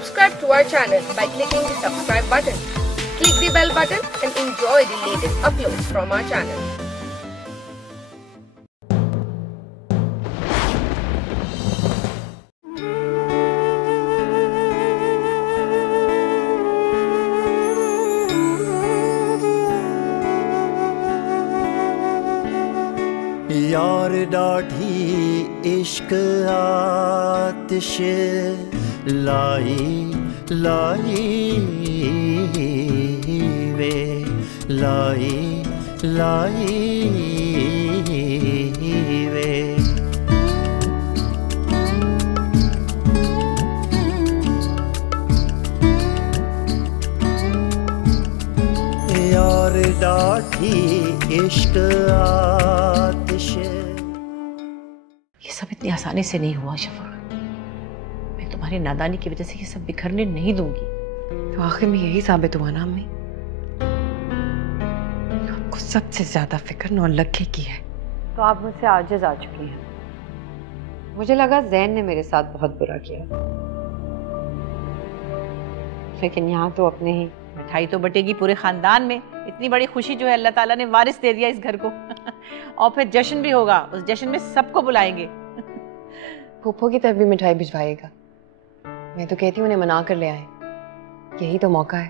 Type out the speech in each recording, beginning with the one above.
Subscribe to our channel by clicking the subscribe button. Click the bell button and enjoy the latest uploads from our channel. यार डाढ़ी इश्क आतिश लाई लाई वे लाई लाई वे यार डाढ़ी इश्क आतिश। ये सब इतनी आसानी से नहीं हुआ शफक। मैं तुम्हारी नादानी की वजह से ये सब बिखरने नहीं दूंगी। तो आखिर में यही साबित हुआ ना अम्मी, आपको सबसे ज्यादा फिक्र नौलखे की है। तो आप मुझसे आजिज आ चुकी हैं। मुझे लगा ज़ैन ने मेरे साथ बहुत बुरा किया, लेकिन यहाँ तो अपने ही। मिठाई तो बटेगी पूरे खानदान में। इतनी बड़ी खुशी जो है अल्लाह ताला ने वारिस दे दिया इस घर को। और फिर जश्न भी होगा, उस जश्न में सबको बुलाएंगे। फूफो की तरफ भी मिठाई भिजवाइएगा। मैं तो कहती हूँ उन्हें मना कर ले आए, यही तो मौका है।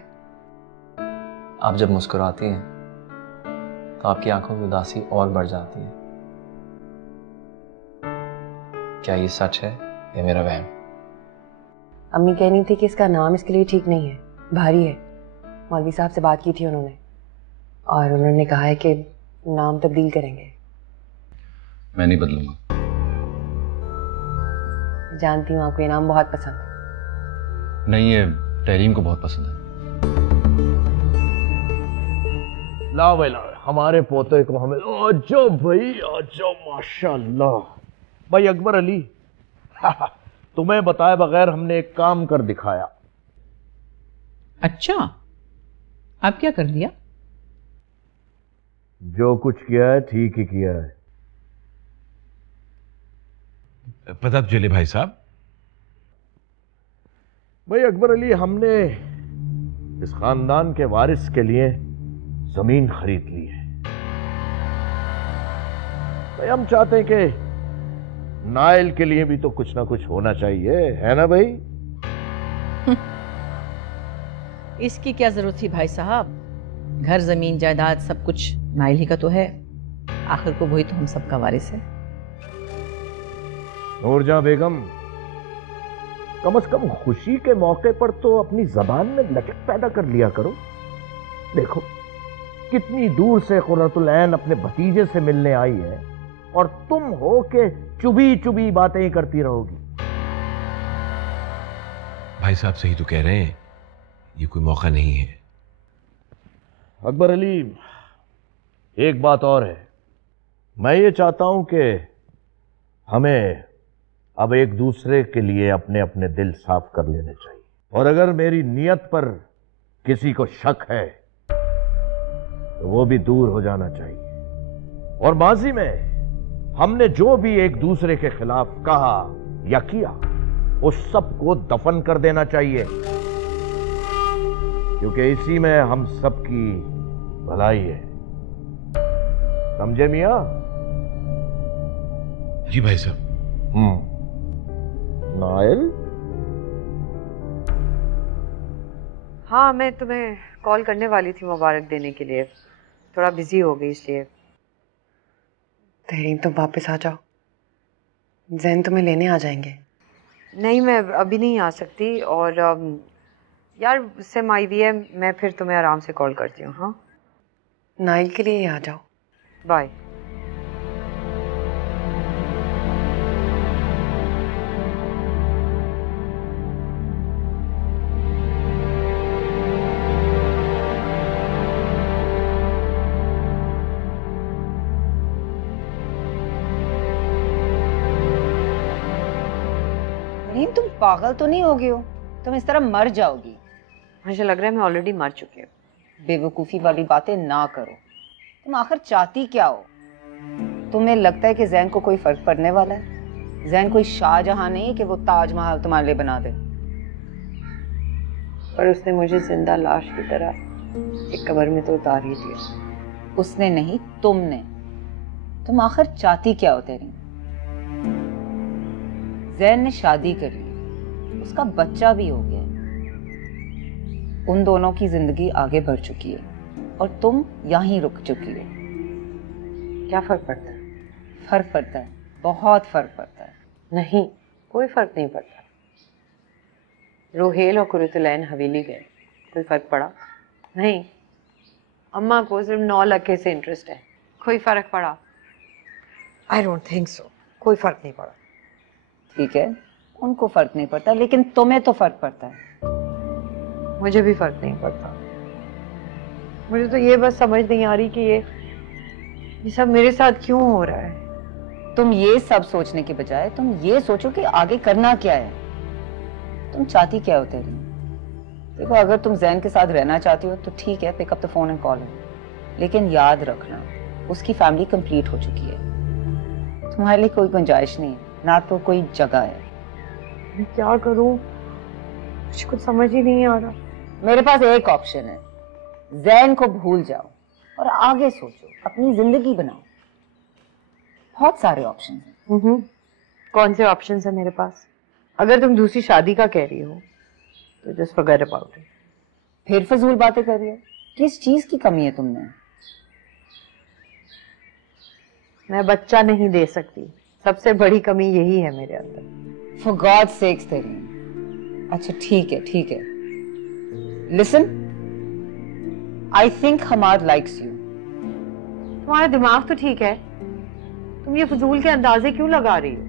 आप जब मुस्कुराती हैं तो आपकी आंखों की उदासी और बढ़ जाती है। क्या ये सच है या मेरा वहम? अम्मी कह रही थी कि इसका नाम इसके लिए ठीक नहीं है, भारी है। मौलवी साहब से बात की थी उन्होंने, और उन्होंने कहा है कि नाम तब्दील करेंगे। मैं नहीं बदलूंगा। जानती हूँ आपको ये नाम बहुत पसंद है। नहीं, ये तहरीम को बहुत पसंद है। लाओ भाई लाओ, हमारे पोते को हमें। आजो भाई आजो, माशाल्लाह। भाई अकबर अली, तुम्हें बताए बगैर हमने एक काम कर दिखाया। अच्छा, आप क्या कर दिया? जो कुछ किया है ठीक ही किया है। पता चले भाई साहब। भाई अकबर अली, हमने इस खानदान के वारिस के लिए जमीन खरीद ली है। भाई हम चाहते हैं कि नाइल के लिए भी तो कुछ ना कुछ होना चाहिए, है ना भाई? इसकी क्या जरूरत थी भाई साहब? घर जमीन जायदाद सब कुछ नाइल ही का तो है। आखिर को वही तो हम सबका वारिस है। नूरजहां बेगम, कम से कम खुशी के मौके पर तो अपनी जबान में लचक पैदा कर लिया करो। देखो कितनी दूर से कुर्रतुल ऐन अपने भतीजे से मिलने आई है, और तुम हो के चुभी चुभी बातें करती रहोगी। भाई साहब सही तो कह रहे हैं, ये कोई मौका नहीं है। अकबर अली, एक बात और है। मैं ये चाहता हूं कि हमें अब एक दूसरे के लिए अपने अपने दिल साफ कर लेने चाहिए। और अगर मेरी नियत पर किसी को शक है तो वो भी दूर हो जाना चाहिए। और माजी में हमने जो भी एक दूसरे के खिलाफ कहा या किया, उस सब को दफन कर देना चाहिए, क्योंकि इसी में हम सबकी भलाई है। समझे मियां? जी भाई साहब। नाइल? हाँ, मैं तुम्हें कॉल करने वाली थी मुबारक देने के लिए, थोड़ा बिजी हो गई इसलिए। तहरीम, तुम वापस आ जाओ, ज़ैन तुम्हें लेने आ जाएंगे। नहीं, मैं अभी नहीं आ सकती। और यार सिम आई हुई है, मैं फिर तुम्हें आराम से कॉल करती हूँ। हाँ, नाइल के लिए आ जाओ। बाय। तुम पागल तो नहीं हो गए हो? तुम इस तरह मर जाओगी। मुझे लग रहा है मैं ऑलरेडी मर चुकी हूँ। बेवकूफ़ी वाली बातें ना करो। तुम आखिर चाहती क्या हो? तुम्हें लगता है कि ज़ैन को कोई फर्क पड़ने वाला है? ज़ैन कोई शाहजहां नहीं है कि वो ताजमहल तुम्हारे लिए बना दे। पर उसने मुझे जिंदा लाश की तरह एक कब्र में तो उतार ही दिया। उसने नहीं, तुमने। तुम आखिर चाहती क्या हो तेरी? जैन ने शादी कर ली, उसका बच्चा भी हो गया, उन दोनों की जिंदगी आगे बढ़ चुकी है और तुम यहीं रुक चुकी हो। क्या फर्क पड़ता है? फर्क पड़ता है, बहुत फर्क पड़ता है। नहीं, कोई फर्क नहीं पड़ता। रोहेल और कुरुतुलैन हवेली गए, कोई फर्क पड़ा? नहीं। अम्मा को सिर्फ 9 लाख से इंटरेस्ट है, कोई फर्क पड़ा? आई डोंट थिंक सो, कोई फर्क नहीं पड़ा। ठीक है, उनको फर्क नहीं पड़ता, लेकिन तुम्हें तो फर्क पड़ता है। मुझे भी फर्क नहीं पड़ता। मुझे तो ये बस समझ नहीं आ रही कि ये सब मेरे साथ क्यों हो रहा है। तुम ये सब सोचने के बजाय तुम ये सोचो कि आगे करना क्या है। तुम चाहती क्या हो तेरी? देखो, अगर तुम जैन के साथ रहना चाहती हो तो ठीक है, pick up the phone and call him, लेकिन याद रखना उसकी फैमिली कंप्लीट हो चुकी है। तुम्हारे लिए कोई गुंजाइश नहीं है, ना तो कोई जगह है। मैं क्या करूं? मुझे कुछ समझ ही नहीं आ रहा। मेरे पास एक ऑप्शन है, जैन को भूल जाओ और आगे सोचो, अपनी जिंदगी बनाओ। बहुत सारे ऑप्शन हैं। कौन से ऑप्शन है मेरे पास? अगर तुम दूसरी शादी का कह रही हो तो जस्ट फॉरगेट अबाउट इट। फिर फजूल बातें कर रही हो? किस चीज की कमी है तुमने? मैं बच्चा नहीं दे सकती, सबसे बड़ी कमी यही है मेरे अंदर। फॉर गॉड सेक्स तेरी। अच्छा ठीक है, ठीक है। Listen, I think Hamad likes you. तुम्हारा दिमाग तो ठीक है, तुम ये फजूल के अंदाजे क्यों लगा रही हो?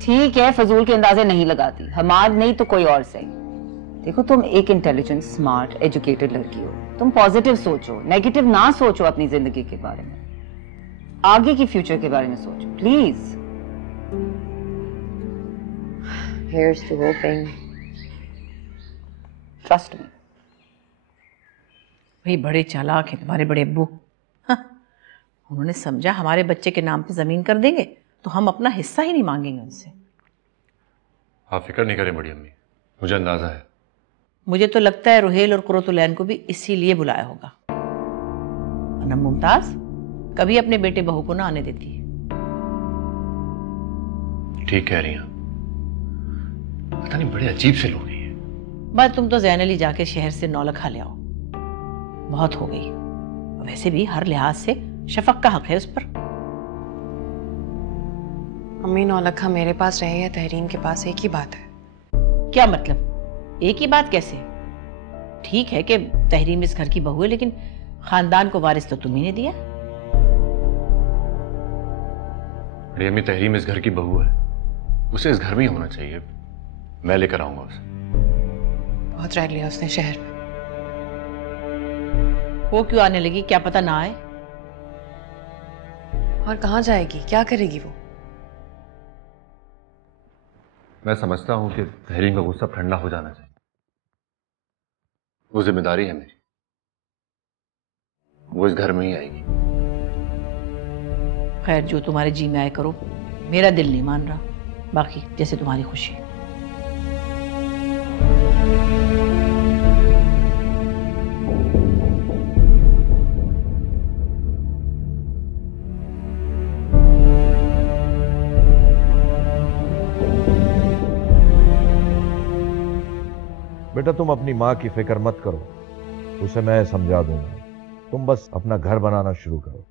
ठीक है, फजूल के अंदाजे नहीं लगाती, हमाद नहीं तो कोई और सही। देखो, तुम एक इंटेलिजेंट, स्मार्ट, एजुकेटेड लड़की हो। तुम पॉजिटिव सोचो, नेगेटिव ना सोचो अपनी जिंदगी के बारे में। आगे की फ्यूचर के बारे में सोचो please. Here's to hoping. Trust me. भाई बड़े चालाक हैं तुम्हारे बड़े अब्बू। हाँ, उन्होंने समझा हमारे बच्चे के नाम पे जमीन कर देंगे तो हम अपना हिस्सा ही नहीं मांगेंगे उनसे। आप फिक्र नहीं करें बड़ी अम्मी, मुझे अंदाजा है। मुझे तो लगता है रोहेल और कुरुतुलैन को भी इसीलिए बुलाया होगा, वरना मुमताज कभी अपने बेटे बहू को ना आने देती है। ठीक कह रही हैं, पता नहीं बड़े अजीब से लोग हैं। बस तुम तो जैन अली जाके शहर से 9 लाख ले आओ, बहुत हो गई। वैसे भी हर लिहाज से शफक का हक है उस पर। अम्मी, 9 लाख मेरे पास रहे या तहरीम के पास, एक ही बात है। क्या मतलब? एक ही बात कैसे? ठीक है कि तहरीम इस घर की बहू है, लेकिन खानदान को वारिस तो तुम्ही ने दिया। बड़ी अम्मी, तहरीम इस घर की बहू है, उसे इस घर में ही होना चाहिए। मैं लेकर आऊंगा उसे। बहुत रह लिया उसने शहर में। वो क्यों आने लगी? क्या पता ना आए। और कहाँ जाएगी, क्या करेगी वो? मैं समझता हूं कि तहरीम का गुस्सा ठंडा हो जाना चाहिए, वो जिम्मेदारी है मेरी। वो इस घर में ही आएगी। खैर, जो तुम्हारे जी में आए करो, मेरा दिल नहीं मान रहा। बाकी जैसे तुम्हारी खुशी। बेटा, तुम अपनी माँ की फिक्र मत करो, उसे मैं समझा दूंगा। तुम बस अपना घर बनाना शुरू करो।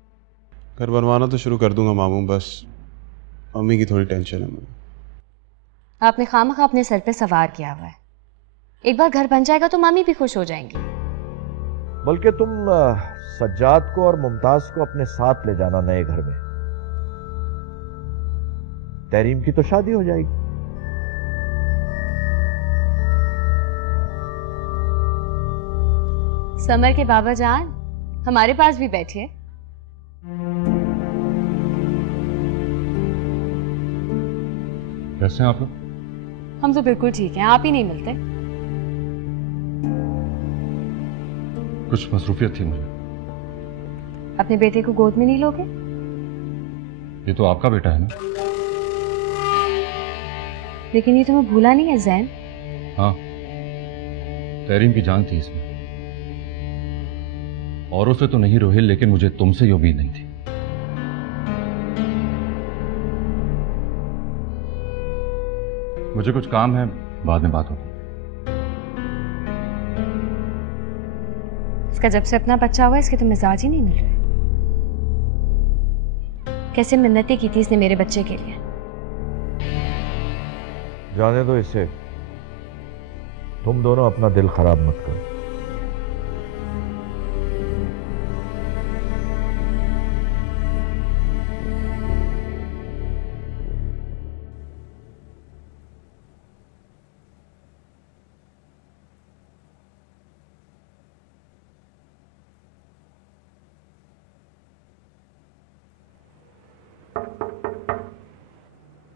घर बनवाना तो शुरू कर दूंगा मामू, बस मम्मी की थोड़ी टेंशन है मुझे। आपने खामखा अपने सर पे सवार किया हुआ है। एक बार घर बन जाएगा तो मामी भी खुश हो जाएंगी। बल्कि तुम सज्जाद को और मुमताज को अपने साथ ले जाना नए घर में। तहरीम की तो शादी हो जाएगी। समर के बाबा जान हमारे पास भी बैठिए। कैसे हैं आप लोग? हम तो बिल्कुल ठीक हैं, आप ही नहीं मिलते। कुछ मसरूफियत थी मुझे। अपने बेटे को गोद में नहीं लोगे? ये तो आपका बेटा है ना? लेकिन ये तुम्हें भूला नहीं है जैन? हाँ, तहरीम की जान थी इसमें। औरों से तो नहीं रोहिल, लेकिन मुझे तुमसे ये उम्मीद नहीं थी। मुझे कुछ काम है, बाद में बात होगी। इसका जब से अपना बच्चा हुआ इसके तो मिजाज ही नहीं मिल रहे। कैसे मिन्नतें की थी इसने मेरे बच्चे के लिए। जाने दो इसे, तुम दोनों अपना दिल खराब मत करो।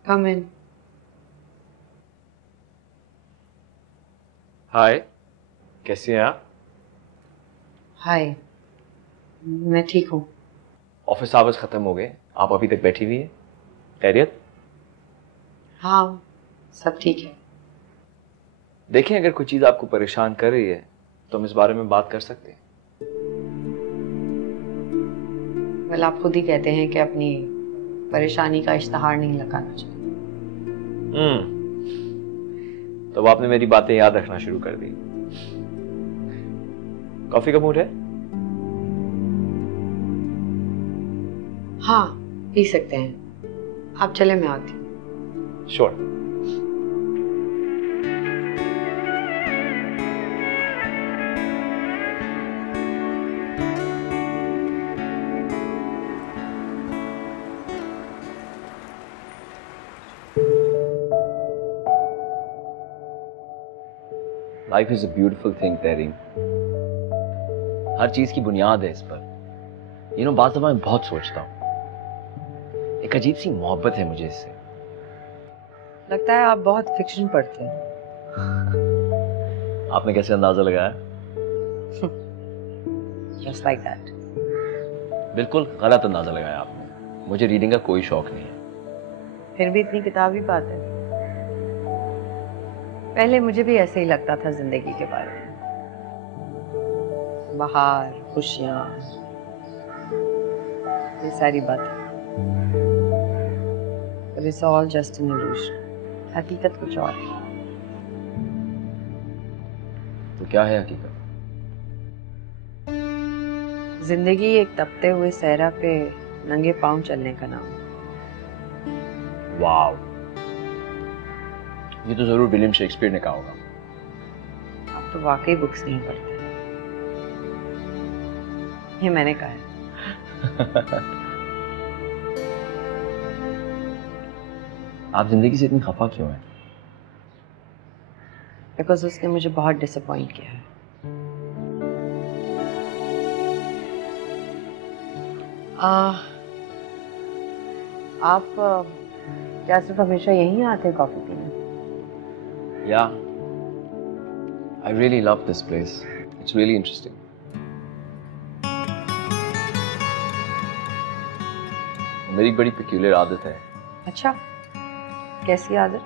Come in. हाय, कैसी हैं आप? हाय, मैं ठीक हूँ। ऑफिस आवर्स खत्म हो गए, आप अभी तक बैठी हुई हैं? खैरियत? हाँ, सब ठीक है। देखें, अगर कोई चीज़ आपको परेशान कर रही है तो हम इस बारे में बात कर सकते हैं। वेल, आप खुद ही कहते हैं कि अपनी परेशानी का इश्तहार नहीं लगाना चाहिए। तो आपने मेरी बातें याद रखना शुरू कर दी। कॉफी का मूड है? हाँ, पी सकते हैं। आप चले, मैं आती हूँ। Sure. Life is a beautiful thing Tahreem. हर चीज की बुनियाद है इस पर। बात मैं बहुत सोचता हूँ। एक अजीब सी मोहब्बत है मुझे इससे। लगता है आप बहुत फिक्शन पढ़ते हैं। आपने कैसे अंदाजा लगाया? Just like that. बिल्कुल गलत अंदाजा लगाया आपने। मुझे रीडिंग का कोई शौक नहीं है। फिर भी इतनी किताब ही पाते हैं। पहले मुझे भी ऐसे ही लगता था जिंदगी के बारे में। बाहर, खुशियां, ये सारी बातें। But it's all just an illusion. हकीकत कुछ और है। तो क्या है हकीकत? जिंदगी एक तपते हुए सहरा पे नंगे पांव चलने का नाम। वाव, ये तो जरूर विलियम शेक्सपियर ने कहा होगा। आप तो वाकई बुक्स नहीं पढ़ते। ये मैंने कहा है। आप जिंदगी से इतनी खफा क्यों हैं? बिकॉज उसने मुझे बहुत डिसअपॉइंट किया है। आप क्या सिर्फ हमेशा यहीं आते हैं कॉफी पीने? Yeah, I really love this place. It's really interesting. मेरी एक बड़ी peculiar आदत है। अच्छा, कैसी आदत?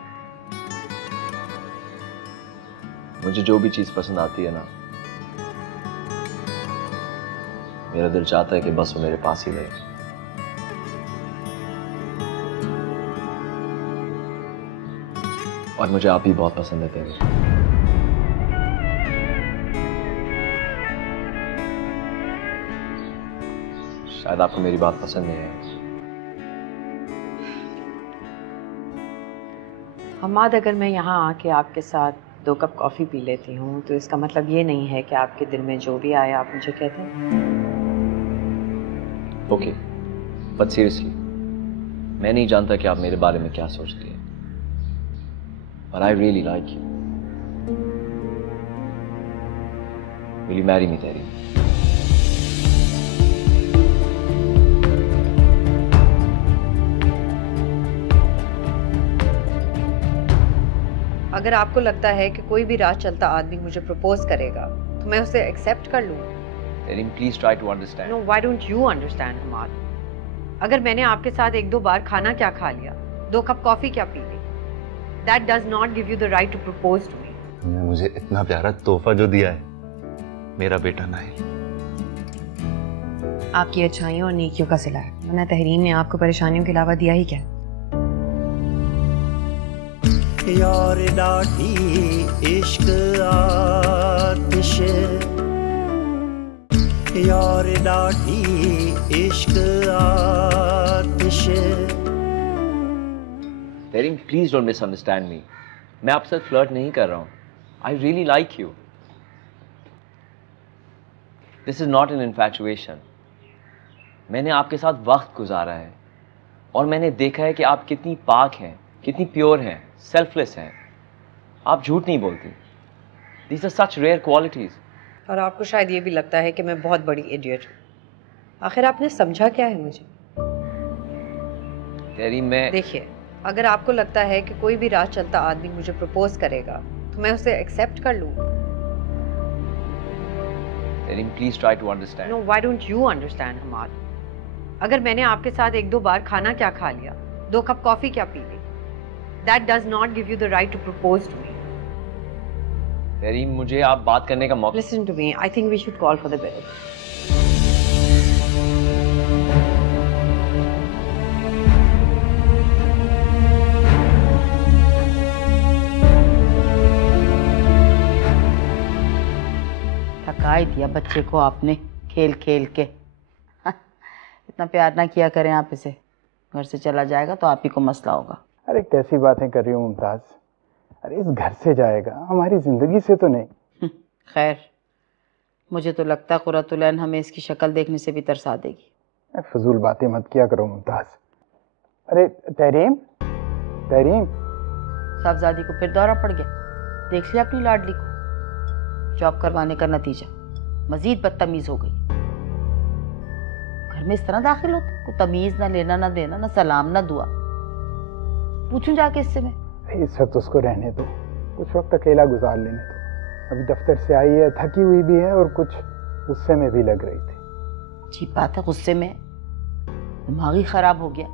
मुझे जो भी चीज पसंद आती है ना, मेरा दिल चाहता है कि बस वो मेरे पास ही रहे। और मुझे आप ही बहुत पसंद है तेरे। शायद आपको मेरी बात पसंद नहीं है। हमाद, अगर मैं यहाँ आके आपके साथ 2 कप कॉफी पी लेती हूँ तो इसका मतलब ये नहीं है कि आपके दिल में जो भी आए आप मुझे कहते हैं। ओके, बट सीरियसली मैं नहीं जानता कि आप मेरे बारे में क्या सोचती हैं, but I really like you. Will you marry me, Terry? अगर आपको लगता है कि कोई भी राह चलता आदमी मुझे प्रपोज करेगा तो मैं उसे एक्सेप्ट कर लूँ। Terry, please try to understand. No, why don't you understand, Hammad? अगर मैंने आपके साथ 1-2 बार खाना क्या खा लिया, 2 कप कॉफी क्या पी ली, that does not give you the right to propose to me. तुमने मुझे इतना प्यारा तोहफा जो दिया है, मेरा बेटा नाइल। आपकी अच्छाइयों और नेकियों का सिला है, वरना तहरीन ने आपको परेशानियों के अलावा दिया ही क्या? यार डाठी इश्क आतिश, यार डाठी इश्क आतिश। तेरीन, प्लीज डोंट मिसअंडरस्टैंड मी। मैं आपके साथ फ्लर्ट नहीं कर रहा हूँ। I really like you. This is not an infatuation. मैंने आपके साथ वक्त गुजारा है और मैंने देखा है कि आप कितनी पाक हैं, कितनी प्योर हैं, सेल्फलेस हैं। आप झूठ नहीं बोलती। These are such rare qualities. और आपको शायद ये भी लगता है कि मैं बहुत बड़ी इडियट हूँ। आखिर आपने समझा क्या है मुझे? तेरीन, मैं देखिए, अगर आपको लगता है कि कोई भी राह चलता आदमी मुझे प्रपोज करेगा तो मैं उसे एक्सेप्ट कर लूँ। Tereen, please try to understand. No, why don't you understand Hammad? अगर मैंने आपके साथ एक दो बार खाना क्या खा लिया, 2 कप कॉफी क्या पी ली, that does not give you the right to propose to me. तेरीन, मुझे आप बात करने का मौका। Listen to me. I think we should call for the bill. थका ही दिया बच्चे को आपने खेल खेल के। इतना प्यार ना किया करें आप इसे। घर से चला जाएगा तो आप ही को मसला होगा। अरे कैसी बातें कर रही हूँ मुमताज? अरे इस घर से जाएगा, हमारी जिंदगी से तो नहीं। खैर, मुझे तो लगता कुर्रतुलैन हमें इसकी शक्ल देखने से भी तरसा देगी। फजूल बातें मत किया करो मुमताज। अरे तहरीम, तहरीम। साहबजादी को फिर दौरा पड़ गया। देख लिया अपनी लाडली को। जॉब करवाने का नतीजा मजीद बदतमीज हो गई। घर में इस तरह दाखिल होता, कोई तमीज ना लेना ना देना, ना सलाम ना दुआ। पूछूं जाके इससे मैं? इस वक्त उसको रहने दो, कुछ वक्त अकेला गुजार लेने दो। अभी दफ्तर से आई है, थकी हुई भी है और कुछ गुस्से में भी लग रही थी। अच्छी बात है, गुस्से में दिमाग ही खराब हो गया।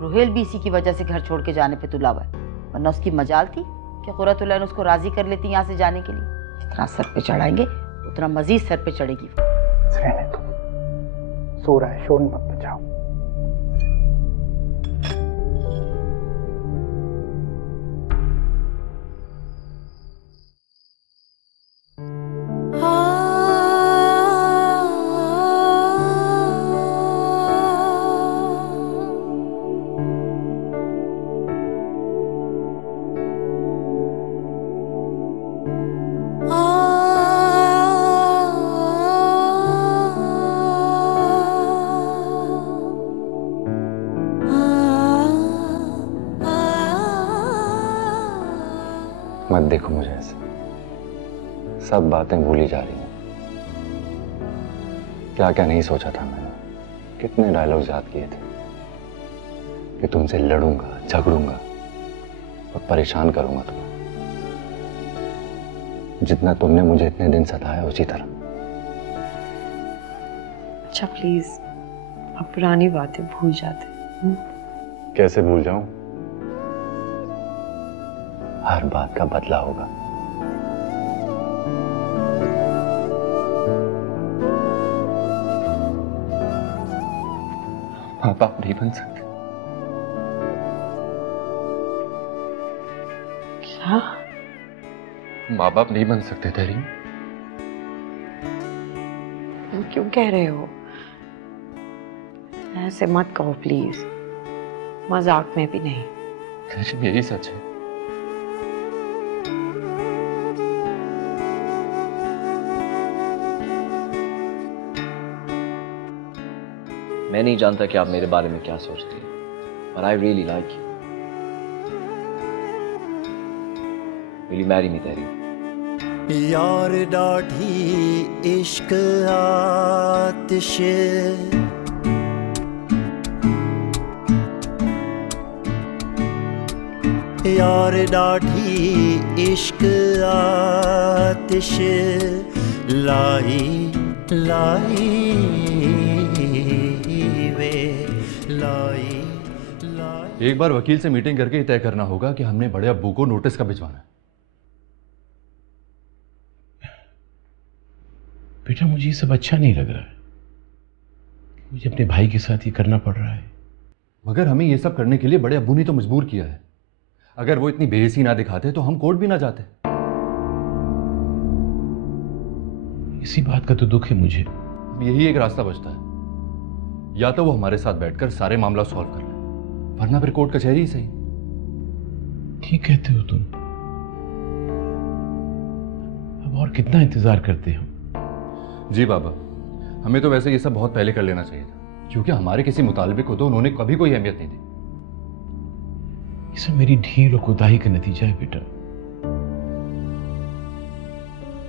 रुहेल भी इसी की वजह से घर छोड़ के जाने पे तुला हुआ है, वरना उसकी मजाल थी कि कुर्रतुलैन उसको राजी कर लेती यहाँ से जाने के लिए। जितना सर पे चढ़ाएंगे उतना मजीद सर पे चढ़ेगी। रहने दो, सो रहा है, शोर मत मचाओ। मत देखो मुझे ऐसे, सब बातें भूली जा रही हैं। क्या क्या नहीं सोचा था मैंने, कितने डायलॉग्स याद किए थे कि तुमसे लड़ूंगा, झगड़ूंगा और परेशान करूंगा तुम्हें, जितना तुमने मुझे इतने दिन सताया उसी तरह। अच्छा प्लीज, अब पुरानी बातें भूल जाते। कैसे भूल जाऊं? हर बात का बदला होगा। माँ बाप नहीं बन सकते। क्या? माँ बाप नहीं बन सकते तेरी? क्यों कह रहे हो? ऐसे मत कहो प्लीज, मजाक में भी नहीं। यही सच है। मैं नहीं जानता कि आप मेरे बारे में क्या सोचती हैं, but I really like you. Will you marry me, तेरी? यार डाढ़ी इश्क आतिश, यार डाढ़ी इश्क आतिश, लाई लाई वे लाई लाई। एक बार वकील से मीटिंग करके ही तय करना होगा कि हमने बड़े अब्बू को नोटिस कब भिजवाना है। बेटा मुझे ये सब अच्छा नहीं लग रहा है। मुझे अपने भाई के साथ ये करना पड़ रहा है। मगर हमें ये सब करने के लिए बड़े अब्बू ने तो मजबूर किया है। अगर वो इतनी बेइज्जती ना दिखाते तो हम कोर्ट भी ना जाते। इसी बात का तो दुख है मुझे। यही एक रास्ता बचता है, या तो वो हमारे साथ बैठकर सारे मामला सॉल्व कर ले, वरना फिर कोर्ट कचहरी ही सही। ठीक कहते हो तुम। अब और कितना इंतजार करते हो? जी बाबा, हमें तो वैसे ये सब बहुत पहले कर लेना चाहिए था, क्योंकि हमारे किसी मुतालबे को तो उन्होंने कभी कोई अहमियत नहीं दी। ये सब मेरी ढील और कोताही का नतीजा है बेटा।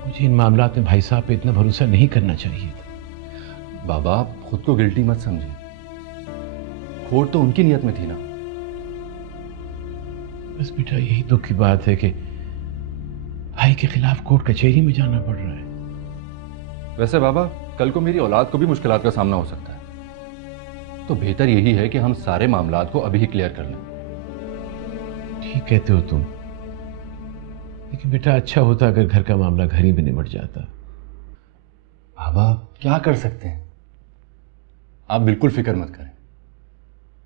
मुझे इन मामलात में भाई साहब पे इतना भरोसा नहीं करना चाहिए था। बाबा आप खुद को गिल्टी मत समझे, खोट तो उनकी नियत में थी ना। बस बेटा यही दुख की बात है कि भाई के खिलाफ कोर्ट कचहरी में जाना पड़ रहा है। वैसे बाबा कल को मेरी औलाद को भी मुश्किलात का सामना हो सकता है, तो बेहतर यही है कि हम सारे मामलात को अभी ही क्लियर कर लें। ठीक कहते हो तुम, लेकिन बेटा अच्छा होता अगर घर का मामला घर ही में निपट जाता। बाबा क्या कर सकते हैं, आप बिल्कुल फिक्र मत करें।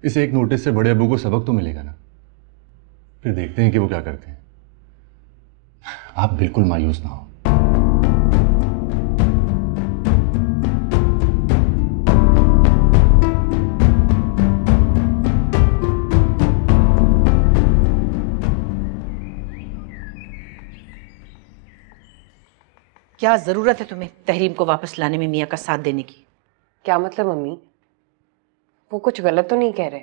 इस एक नोटिस से बड़े अब्बू को सबक तो मिलेगा ना, फिर देखते हैं कि वो क्या करते हैं। आप बिल्कुल मायूस ना हो। क्या जरूरत है तुम्हें तहरीम को वापस लाने में मियाँ का साथ देने की? क्या मतलब मम्मी? वो कुछ गलत तो नहीं कह रहे?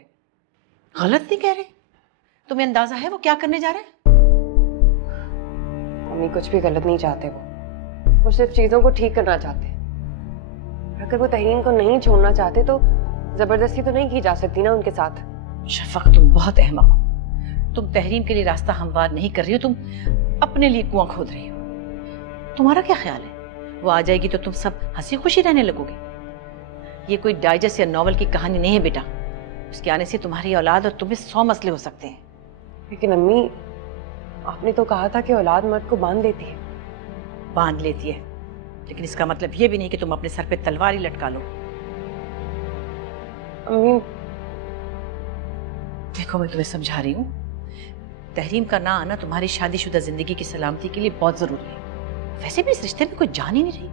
गलत नहीं कह रहे? तुम्हें अंदाजा है वो क्या करने जा रहे हैं? मम्मी कुछ भी गलत नहीं चाहते वो सिर्फ चीजों को ठीक करना चाहते हैं। अगर वो तहरीम को नहीं छोड़ना चाहते तो जबरदस्ती तो नहीं की जा सकती ना उनके साथ। शफक तुम बहुत अहमक हो। तुम तहरीम के लिए रास्ता हमवार नहीं कर रही हो, तुम अपने लिए कुआं खोद रही हो। तुम्हारा क्या ख्याल है वो आ जाएगी तो तुम सब हंसी खुशी रहने लगोगे? ये कोई डाइजेस्ट या नॉवल की कहानी नहीं है बेटा। उसके आने से तुम्हारी औलाद और तुम्हें 100 मसले हो सकते हैं। लेकिन अम्मी आपने तो कहा था कि औलाद मर्द को बांध लेती है। बांध लेती है, लेकिन इसका मतलब ये भी नहीं कि तुम अपने सर पे तलवार ही लटका लो। अम्मी देखो मैं तुम्हें समझा रही हूँ, तहरीम का ना आना तुम्हारी शादीशुदा जिंदगी की सलामती के लिए बहुत जरूरी है। वैसे भी इस रिश्ते में कोई जान ही नहीं रही।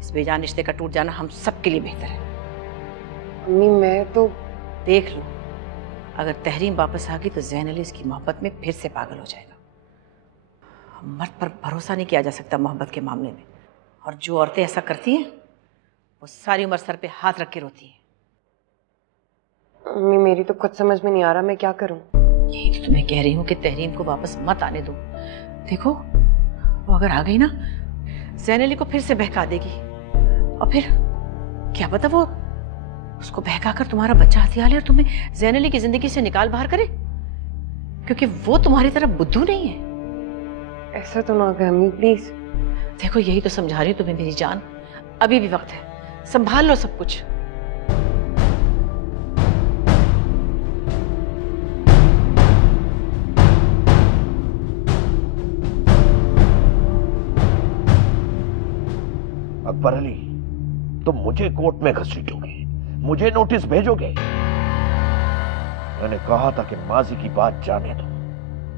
इस बेजान रिश्ते का टूट जाना हम सबके लिए बेहतर है। अम्मी मैं तो देख लो, अगर तहरीम वापस आ गई तो ज़ैन अली इसकी मोहब्बत में फिर से पागल हो जाएगा। मर्द पर भरोसा नहीं किया जा सकता मोहब्बत के मामले में, और जो औरतें ऐसा करती हैं वो सारी उम्र सर पे हाथ रख के रोती हैं। अम्मी मेरी तो कुछ समझ में नहीं आ रहा, मैं क्या करूं? यही तो तुम्हें कह रही हूँ कि तहरीम को वापस मत आने दो। देखो वो अगर आ गई ना, ज़ैन अली को फिर से बहका देगी, और फिर क्या पता वो उसको बहकाकर तुम्हारा बच्चा हथिया ले और तुम्हें ज़ैन अली की जिंदगी से निकाल बाहर करे, क्योंकि वो तुम्हारी तरह बुद्धू नहीं है। ऐसा तो ना कह अम्मी प्लीज। देखो यही तो समझा रही हूँ तुम्हें मेरी जान, अभी भी वक्त है, संभाल लो सब कुछ। अकबर अली, तुम मुझे कोर्ट में घसीटोगे, मुझे नोटिस भेजोगे? मैंने कहा था कि माजी की बात जाने दो।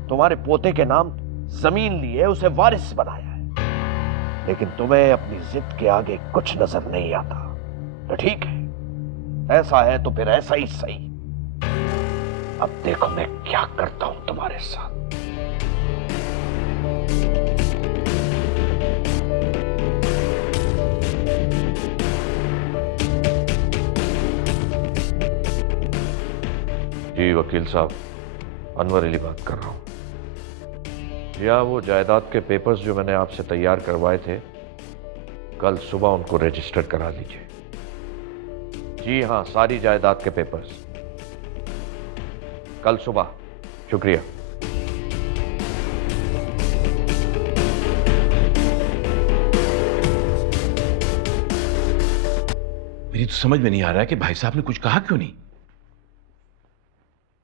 तुम्हारे पोते के नाम जमीन लिए उसे वारिस बनाया है, लेकिन तुम्हें अपनी जिद के आगे कुछ नजर नहीं आता। तो ठीक है, ऐसा है तो फिर ऐसा ही सही। अब देखो मैं क्या करता हूं तुम्हारे साथ। जी वकील साहब, अनवर अली बात कर रहा हूं। या वो जायदाद के पेपर्स जो मैंने आपसे तैयार करवाए थे, कल सुबह उनको रजिस्टर करा दीजिए। जी हाँ, सारी जायदाद के पेपर्स कल सुबह। शुक्रिया। मेरी तो समझ में नहीं आ रहा है कि भाई साहब ने कुछ कहा क्यों नहीं।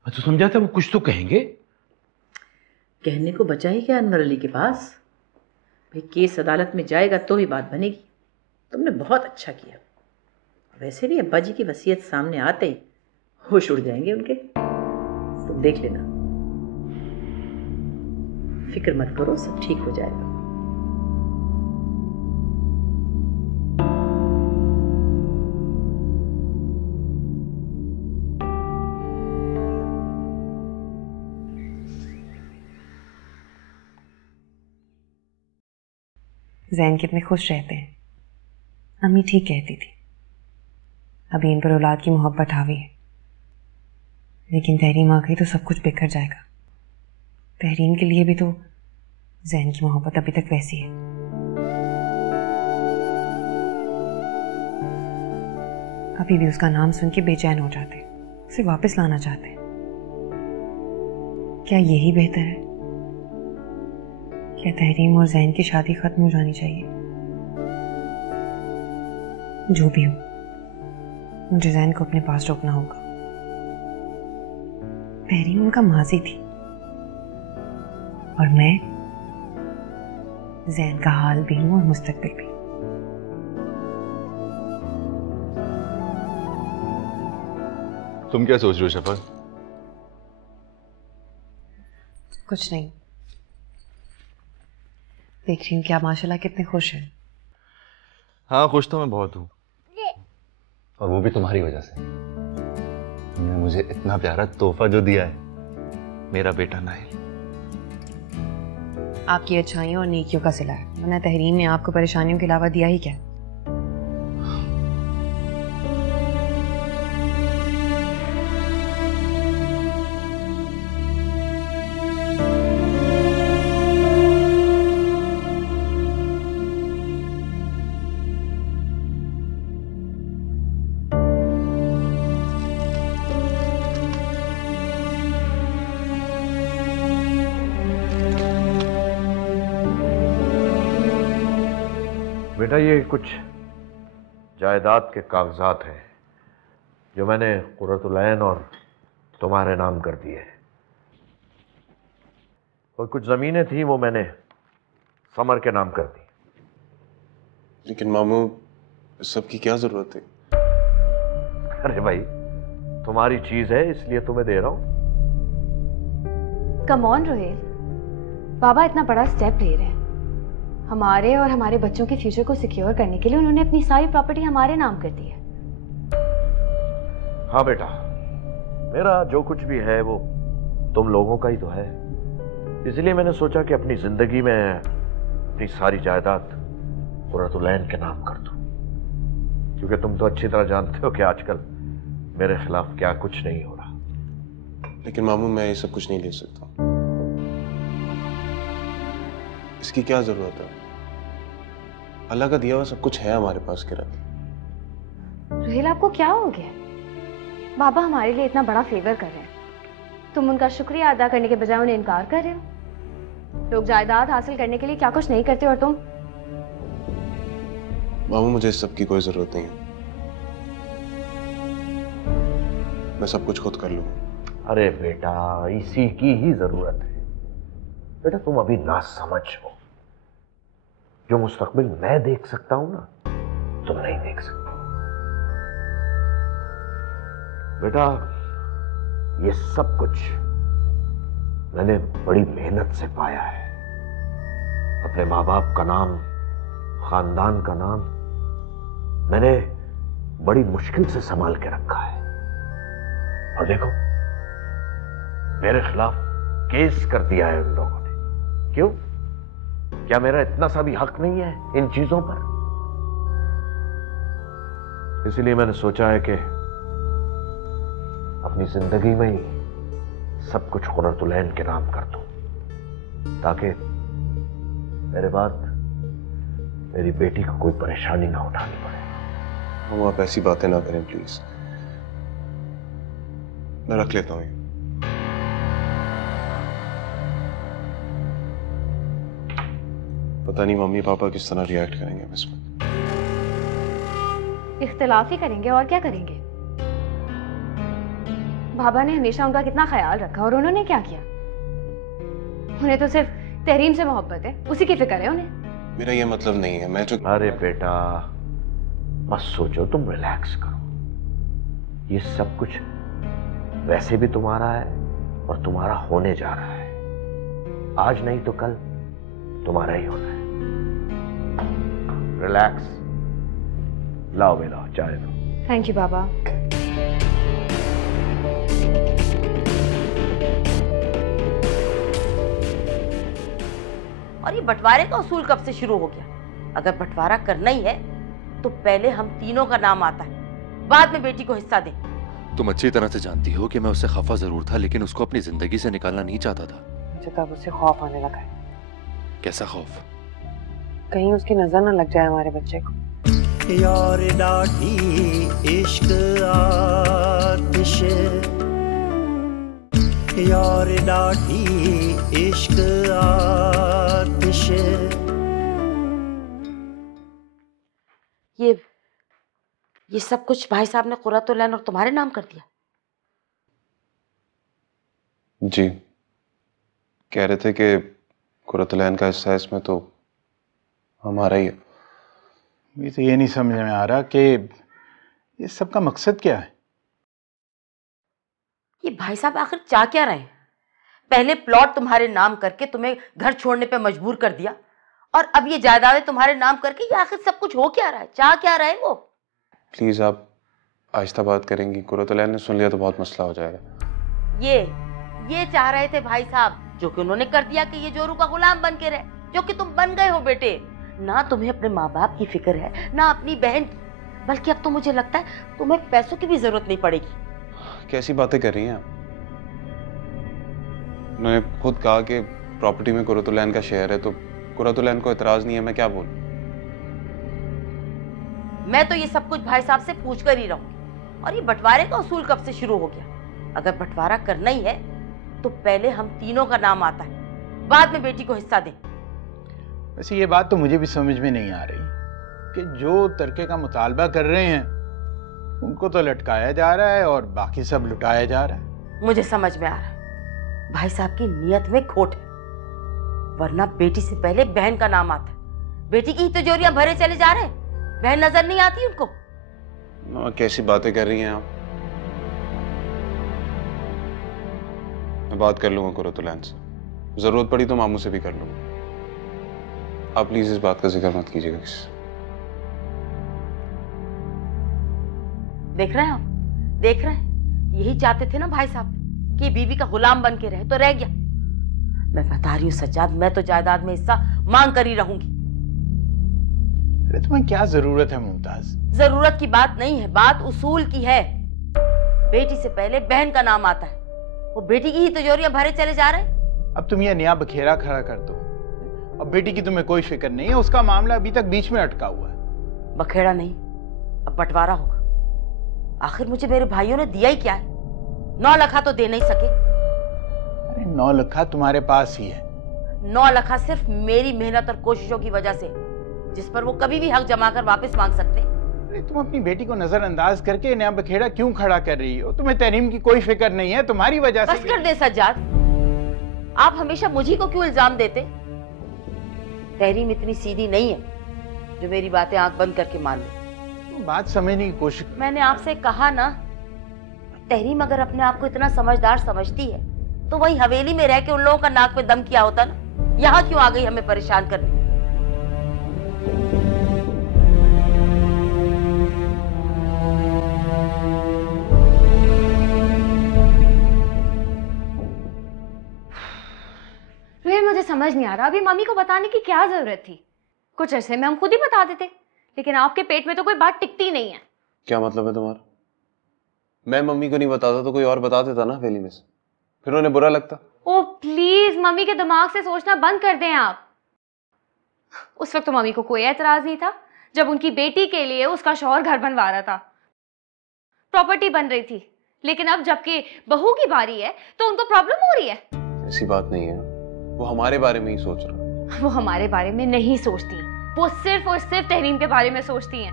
मैं तो समझा था वो कुछ तो कहेंगे। कहने को बचा ही क्या अनवर अली के पास? भाई केस अदालत में जाएगा तो ही बात बनेगी। तुमने बहुत अच्छा किया। वैसे भी अब्बा जी की वसीयत सामने आते ही होश उड़ जाएंगे उनके। तुम देख लेना, फिक्र मत करो, सब ठीक हो जाएगा। जैन कितने खुश रहते हैं। अम्मी ठीक कहती थी, अभी इन पर औलाद की मोहब्बत हावी है, लेकिन तहरीम आ गई तो सब कुछ बिखर जाएगा। तहरीम के लिए भी तो जैन की मोहब्बत अभी तक वैसी है। अभी भी उसका नाम सुन के बेचैन हो जाते, उसे वापस लाना चाहते। क्या यही बेहतर है? क्या तहरीम और जैन की शादी खत्म हो जानी चाहिए? जो भी हो, मुझे जैन को अपने पास रोकना होगा। तहरीम उनका माजी थी और मैं जैन का हाल भी हूं और मुस्तकबिल भी। तुम क्या सोच रहे हो शफा? कुछ नहीं, देख रही हूँ कि आप माशाल्लाह कितने खुश हैं। हाँ, खुश तो मैं बहुत हूँ, और वो भी तुम्हारी वजह से। तुमने मुझे इतना प्यारा तोहफा जो दिया है, मेरा बेटा नाइल। आपकी अच्छाइयों और नेकियों का सिला है, वरना तहरीम ने आपको परेशानियों के अलावा दिया ही क्या? बेटा, ये कुछ जायदाद के कागजात हैं जो मैंने कुर्रतुल ऐन और तुम्हारे नाम कर दिए। और कुछ ज़मीनें थी वो मैंने समर के नाम कर दी। लेकिन मामू, सब की क्या जरूरत है? अरे भाई, तुम्हारी चीज है इसलिए तुम्हें दे रहा हूं। कम ऑन रोहेल, बाबा इतना बड़ा स्टेप ले रहे हैं। हमारे और हमारे बच्चों के फ्यूचर को सिक्योर करने के लिए उन्होंने अपनी सारी प्रॉपर्टी हमारे नाम कर दी है। हाँ बेटा, मेरा जो कुछ भी है वो तुम लोगों का ही तो है। इसलिए मैंने सोचा कि अपनी जिंदगी में अपनी सारी जायदाद कुर्रतुल ऐन के नाम कर दूं, क्योंकि तुम तो अच्छी तरह जानते हो कि आजकल मेरे खिलाफ क्या कुछ नहीं हो रहा। लेकिन मामू, मैं ये सब कुछ नहीं ले सकता। इसकी क्या जरूरत है? अल्लाह का दिया हुआ सब कुछ है हमारे पास। किरण, रोहेल, आपको क्या हो गया? बाबा हमारे लिए इतना बड़ा फेवर कर रहे हैं, तुम उनका शुक्रिया अदा करने के बजाय उन्हें इनकार कर रहे हो। लोग जायदाद हासिल करने के लिए क्या कुछ नहीं करते और तुम। मामू, मुझे इस सब की कोई जरूरत नहीं है, मैं सब कुछ खुद कर लूंगा। अरे बेटा, इसी की ही जरूरत है। बेटा, तुम अभी नासमझ हो। जो मुस्तकबिल मैं देख सकता हूं ना, तुम नहीं देख सकते। बेटा, ये सब कुछ मैंने बड़ी मेहनत से पाया है। अपने माँ बाप का नाम, खानदान का नाम मैंने बड़ी मुश्किल से संभाल के रखा है। और देखो, मेरे खिलाफ केस कर दिया है उन लोगों ने। क्यों? क्या मेरा इतना सा भी हक नहीं है इन चीजों पर? इसलिए मैंने सोचा है कि अपनी जिंदगी में ही सब कुछ कुर्रतुल ऐन के नाम कर दूं, ताकि मेरे बाद मेरी बेटी को कोई परेशानी ना उठानी पड़े। मामू, आप ऐसी बातें ना करें प्लीज। मैं रख लेता हूँ। पता नहीं मम्मी पापा किस तरह रिएक्ट करेंगे अब इसमें। इख्तिलाफ ही करेंगे और क्या करेंगे। बाबा ने हमेशा उनका कितना ख्याल रखा और उन्होंने क्या किया? उन्हें तो सिर्फ तहरीम से मोहब्बत है, उसी की फिक्र है उन्हें। मेरा ये मतलब नहीं है। मैं जो अरे बेटा, बस सोचो, तुम रिलैक्स करो। ये सब कुछ वैसे भी तुम्हारा है और तुम्हारा होने जा रहा है। आज नहीं तो कल तुम्हारा ही होना है। रिलैक्स। लाओ बेटा चाय दो। थैंक यू बाबा। और ये बंटवारे का उसूल कब से शुरू हो गया? अगर बंटवारा करना ही है तो पहले हम तीनों का नाम आता है, बाद में बेटी को हिस्सा दें। तुम अच्छी तरह से जानती हो कि मैं उससे खफा जरूर था, लेकिन उसको अपनी जिंदगी से निकालना नहीं चाहता था। मुझे तब उससे खौफ आने लगा है। कैसा खौफ? कहीं उसकी नजर न लग जाए हमारे बच्चे को। यार डाढ़ी इश्क आतिश, यार डाढ़ी इश्क आतिश। ये सब कुछ भाई साहब ने कुर्रतुल-ऐन और तुम्हारे नाम कर दिया? जी, कह रहे थे कि कुर्रतुल-ऐन का हिस्सा इसमें तो हमारा ही है। मुझे तो ये नहीं समझ में आ रहा कि ये सब का मकसद क्या है। ये भाई साहब आखिर चाह क्या रहे हैं? पहले प्लॉट तुम्हारे नाम करके तुम्हें घर छोड़ने पे मजबूर कर दिया, और अब ये जायदादें तुम्हारे नाम करके ये आखिर सब कुछ हो क्या रहा है? चाह क्या रहे हैं वो? प्लीज आप आहिस्ता बात करेंगी, कुर्रतुल-ऐन ने सुन लिया तो बहुत मसला हो जाएगा। ये चाह रहे थे भाई साहब, जो कि उन्होंने कर दिया कि ये जोरू का गुलाम बन के रहे, जो कि तुम बन गए हो बेटे। ना तुम्हें अपने माँ बाप की फिक्र है, ना अपनी बहन की, बल्कि अब तो मुझे लगता है तुम्हें पैसों की भी जरूरत नहीं पड़ेगी। कैसी बातें कर रही हैं आप? उन्होंने खुद कहा कि प्रॉपर्टी में कुर्रतुल-ऐन का शेयर है, तो कुर्रतुल-ऐन को इतराज नहीं है, मैं क्या बोलूं? मैं तो ये सब कुछ भाई साहब से पूछ कर ही रहूंगी। और ये बंटवारे का उसूल कब से शुरू हो गया? अगर बंटवारा करना ही है तो पहले हम तीनों का नाम आता है, बाद में बेटी को हिस्सा दें। वैसे ये बात तो मुझे भी समझ में नहीं आ रही कि जो तरके का मुतालबा कर रहे हैं उनको तो लटकाया जा रहा है और बाकी सब लुटाया जा रहा है। मुझे समझ में आ रहा है भाई साहब की नीयत में खोट है, वरना बेटी से पहले बहन का नाम आता है। बेटी की ही तिजोरियां भरे चले जा रहे हैं, बहन नजर नहीं आती उनको। कैसी बातें कर रही हैं आप? मैं बात कर लूंगा कुर्रतुल-ऐन से, जरूरत पड़ी तो मामू से भी कर लूंगा। आप प्लीज इस बात का जिक्र मत कीजिएगा किसी से। देख रहे हैं आप, देख रहे हैं, यही चाहते थे ना भाई साहब कि बीवी का गुलाम बन के रहे, तो रह गया। मैं बता रही हूँ सज्जाद, मैं तो जायदाद में हिस्सा मांग कर ही रहूंगी। अरे तुम्हें क्या जरूरत है मुमताज? जरूरत की बात नहीं है, बात उसूल की है। बेटी से पहले बहन का नाम आता है, वो बेटी की ही तिजोरियां भरे चले जा रहे हैं। अब तुम ये नया बखेरा खड़ा कर दो। अब बेटी की तुम्हें कोई फिक्र नहीं है, उसका मामला अभी तक बीच में अटका हुआ है। बखेड़ा नहीं, अब बंटवारा होगा। आखिर मुझे मेरे भाइयों ने दिया ही क्या है? 9 लाख तो दे नहीं सके। अरे 9 लाख तुम्हारे पास ही है। 9 लाख सिर्फ मेरी मेहनत और कोशिशों की वजह से, जिस पर वो कभी भी हक जमा कर वापस मांग सकते। अरे तुम अपनी बेटी को नजरअंदाज करके नया बखेड़ा क्यों खड़ा कर रही हो? तुम्हें तहरीम की कोई फिक्र नहीं है, तुम्हारी वजह से। बस कर दे सज्जाद, आप हमेशा मुझी को क्यों इल्जाम देते? तहरीम इतनी सीधी नहीं है जो मेरी बातें आंख बंद करके मान ले। तुम बात समझने की कोशिश। मैंने आपसे कहा ना, तहरीम अगर अपने आप को इतना समझदार समझती है तो वही हवेली में रह के उन लोगों का नाक पे दम किया होता ना। यहाँ क्यों आ गई हमें परेशान करने? मुझे समझ नहीं आ रहा, अभी मम्मी को बताने की क्या जरूरत थी? कुछ अरसे में हम खुद ही बता देते, लेकिन आपके पेट में तो कोई बात टिकती नहीं है। क्या मतलब है तुम्हारा? मैं मम्मी को नहीं बताता तो कोई और बता देता ना हवेली में से, फिर उन्हें बुरा लगता। ओ प्लीज, मम्मी के दिमाग से सोचना बंद कर दें आप। उस वक्त तो मम्मी को कोई एतराज नहीं था जब उनकी बेटी के लिए उसका शौहर घर बनवा रहा था, प्रॉपर्टी बन रही थी। लेकिन अब जबकि बहू की बारी है तो उनको प्रॉब्लम हो रही है। ऐसी बात नहीं है, वो हमारे बारे में ही सोच रहा। वो हमारे बारे में नहीं सोचती, वो सिर्फ और सिर्फ तहरीम के बारे में सोचती हैं।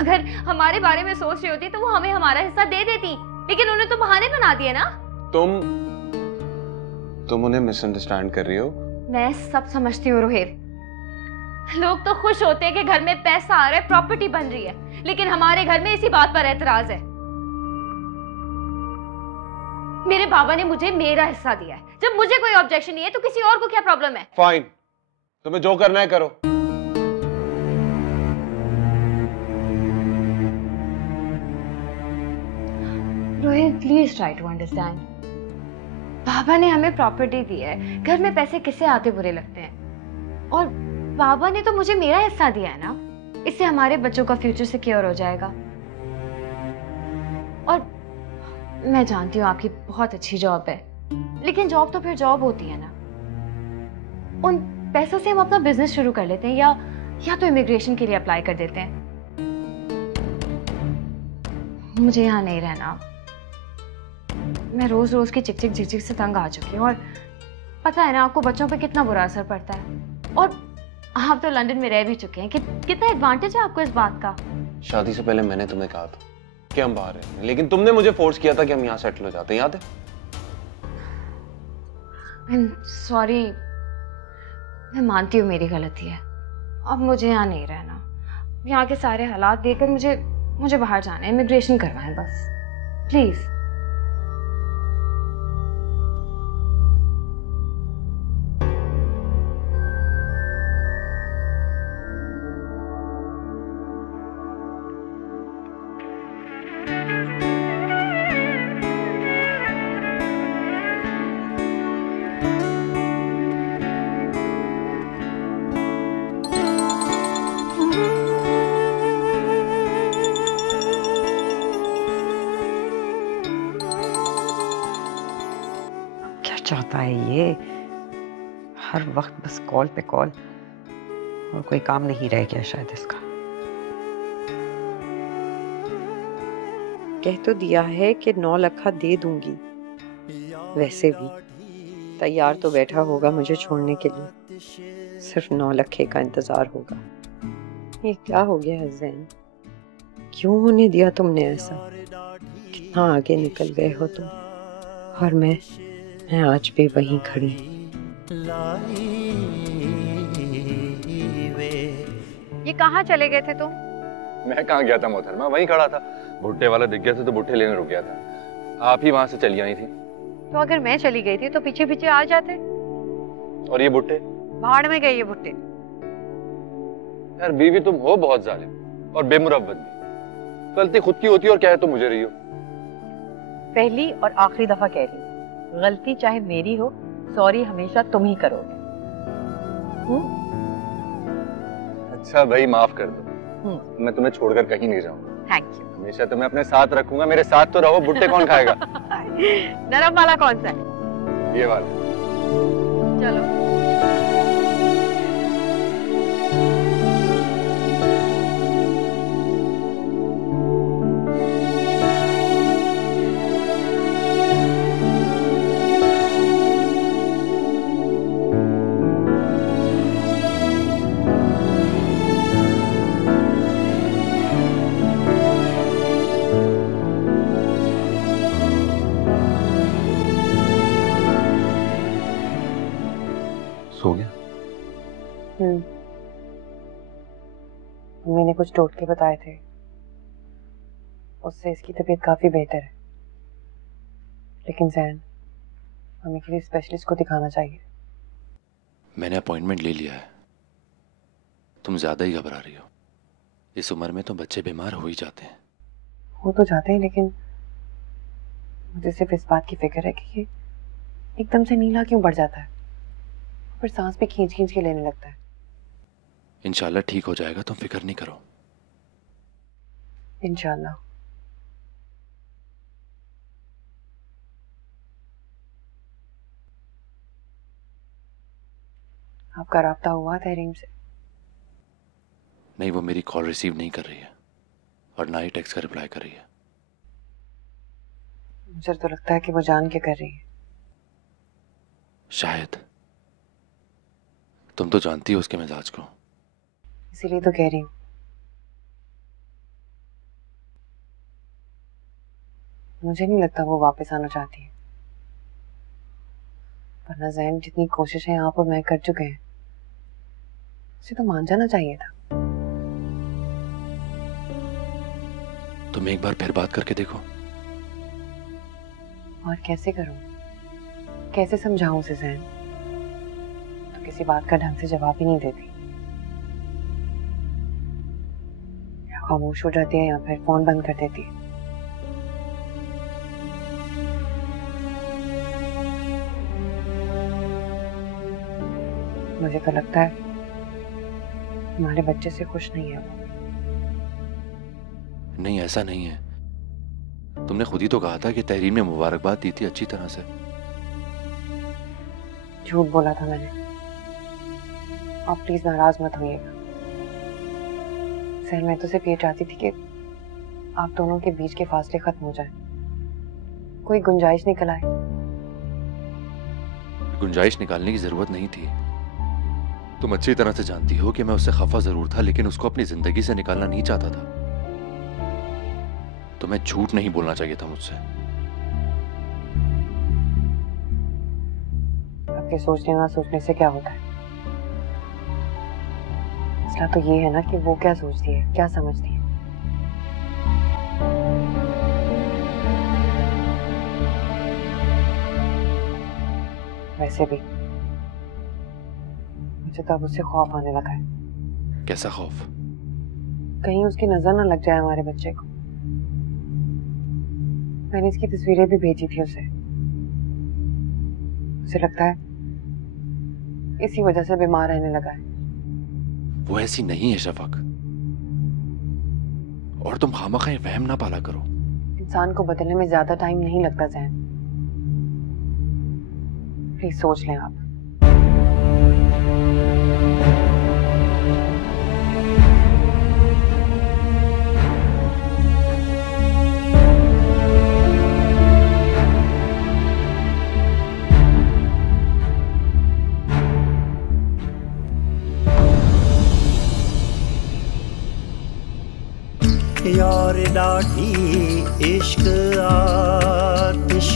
अगर हमारे बारे में सोच रही होती तो वो हमें हमारा हिस्सा दे देती, लेकिन उन्हें तो बहाने बना दिए ना। तुम उन्हें मिसअंडरस्टैंड कर रही हो। मैं सब समझती हूँ रोहित, लोग तो खुश होते हैं कि घर में पैसा आ रहा है, प्रॉपर्टी बन रही है, लेकिन हमारे घर में इसी बात पर एतराज है। मेरे बाबा ने मुझे मेरा हिस्सा दिया है। जब मुझे कोई ऑब्जेक्शन नहीं है तो किसी और को क्या प्रॉब्लम है? फाइन, तुम्हें जो करना है करो। Rohit please try to understand. बाबा ने हमें प्रॉपर्टी दी है, घर में पैसे किसे आते बुरे लगते हैं, और बाबा ने तो मुझे मेरा हिस्सा दिया है ना, इससे हमारे बच्चों का फ्यूचर सिक्योर हो जाएगा। और मैं जानती हूँ आपकी बहुत अच्छी जॉब है, लेकिन जॉब तो फिर जॉब होती है ना। उन पैसों से हम अपना बिजनेस शुरू कर लेते हैं, या तो इमिग्रेशन के लिए अप्लाई कर देते हैं। मुझे यहाँ नहीं रहना। मैं रोज रोज की चिक चिक से तंग आ चुकी हूँ, और पता है ना आपको बच्चों पे कितना बुरा असर पड़ता है। और आप तो लंदन में रह भी चुके हैं, कितना एडवांटेज है आपको इस बात का। शादी से पहले मैंने तुम्हें कहा था कि हम बाहर हैं, लेकिन तुमने मुझे फोर्स किया था कि हम यहाँ सेटल हो जाते हैं, याद है? सॉरी, मैं मानती हूँ मेरी गलती है। अब मुझे यहाँ नहीं रहना। यहाँ के सारे हालात देखकर मुझे बाहर जाना है, इमिग्रेशन करवाएं बस, प्लीज। चाहता है ये, हर वक्त बस कॉल पे कॉल, और कोई काम नहीं रह गया शायद इसका। कह तो दिया है कि 9 लाख दे दूंगी, वैसे भी तैयार तो बैठा होगा मुझे छोड़ने के लिए, सिर्फ 9 लाख का इंतजार होगा। ये क्या हो गया है ज़ैन, क्यों होने दिया तुमने ऐसा? कितना आगे निकल गए हो तुम, और मैं आज भी वहीं खड़ी। ये कहाँ चले गए थे तुम? मैं कहाँ गया था मोहतरमा, वहीं खड़ा था। भुट्टे वाला दिख गया था तो भुट्टे लेने रुक गया था। आप ही वहां से चली आई थी। तो अगर मैं चली गई थी तो पीछे पीछे आ जाते। और ये भुट्टे? भाड़ में गए ये भुट्टे। यार बीवी तुम हो बहुत जालिम और बेमुरव्वत भी। गलती खुद की होती है और क्या है तो मुझे रही हो। पहली और आखिरी दफा कह रही हूँ, गलती चाहे मेरी हो, सॉरी हमेशा तुम ही करोगे। अच्छा भाई माफ कर दो, मैं तुम्हें छोड़कर कहीं नहीं जाऊंगा। Thank you. हमेशा तुम्हें अपने साथ रखूंगा, मेरे साथ तो रहो। भुट्टे कौन खाएगा? नरम वाला कौन सा है? ये वाला। चलो। सो गया? मम्मी ने कुछ टोटके बताए थे, उससे इसकी तबीयत काफी बेहतर है, लेकिन ज़ैन हमें किसी स्पेशलिस्ट को दिखाना चाहिए। मैंने अपॉइंटमेंट ले लिया है। तुम ज्यादा ही घबरा रही हो। इस उम्र में तो बच्चे बीमार हो ही जाते हैं। हो तो जाते हैं, लेकिन मुझे सिर्फ इस बात की फिक्र है कि ये एकदम से नीला क्यों बढ़ जाता है, फिर सांस भी खींच खींच के लेने लगता है। इंशाल्लाह ठीक हो जाएगा, तुम फिक्र नहीं करो। इंशाल्लाह। आपका राब्ता हुआ तहरीम से? नहीं, वो मेरी कॉल रिसीव नहीं कर रही है और ना ही टेक्स्ट का रिप्लाई कर रही है। मुझे तो लगता है कि वो जान के कर रही है। शायद। तुम तो जानती हो उसके मिजाज को। इसीलिए तो कह रही हूँ। मुझे नहीं लगता वो वापस आना चाहती है, वरना ज़ैन जितनी कोशिशें आप और मैं कर चुके हैं, उसे तो मान जाना चाहिए था। तुम एक बार फिर बात करके देखो। और कैसे करूं? कैसे समझाऊं उसे ज़ैन? तो किसी बात का ढंग से जवाब ही नहीं देती। या खामोश हो जाती है या फिर फोन बंद कर देती है। मुझे तो लगता है हमारे बच्चे से खुश नहीं है वो। नहीं, ऐसा नहीं है। तुमने खुद ही तो कहा था कि तहरीन में मुबारकबाद दी थी अच्छी तरह से। झूठ बोला था मैंने। आप प्लीज नाराज मत होइएगा सर। मैं तो सिर्फ ये चाहती थी कि आप दोनों के बीच के फासले खत्म हो जाए, कोई गुंजाइश निकल आए। गुंजाइश निकालने की जरूरत नहीं थी। तुम अच्छी तरह से जानती हो कि मैं उससे खफा जरूर था, लेकिन उसको अपनी जिंदगी से निकालना नहीं चाहता था। तुम्हें झूठ नहीं बोलना चाहिए था मुझसे। आपके सोचने ना सोचने से क्या होता है? मसला तो ये है ना कि वो क्या सोचती है, क्या समझती है। वैसे भी मुझे तो अब उससे खौफ आने लगा है। कैसा खौफ? कहीं उसकी नजर ना लग जाए हमारे बच्चे को। मैंने इसकी तस्वीरें भी भेजी थी उसे लगता है इसी वजह से बीमार रहने लगा है। वो ऐसी नहीं है शफक, और तुम खामखा वहम ना पाला करो। इंसान को बदलने में ज्यादा टाइम नहीं लगता ज़ैन। प्लीज सोच लें आप। यार डाठी इश्क आतिश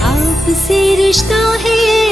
आपसे रिश्ता है